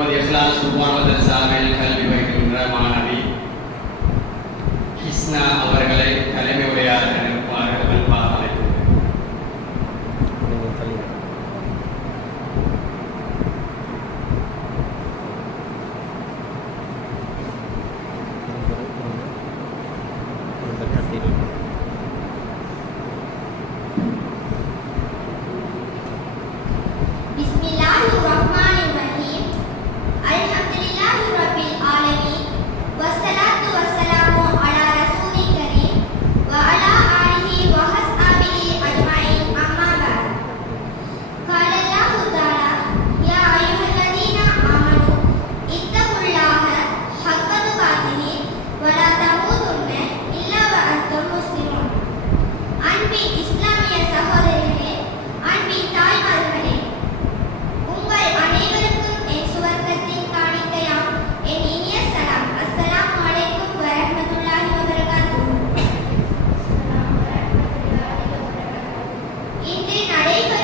இப்போது இஸ்லாஸ் சுபான் மதரசாவில் கல்வி பயிலுகின்ற மாணவி. கிருஷ்ணா இன்று நடைபெறும்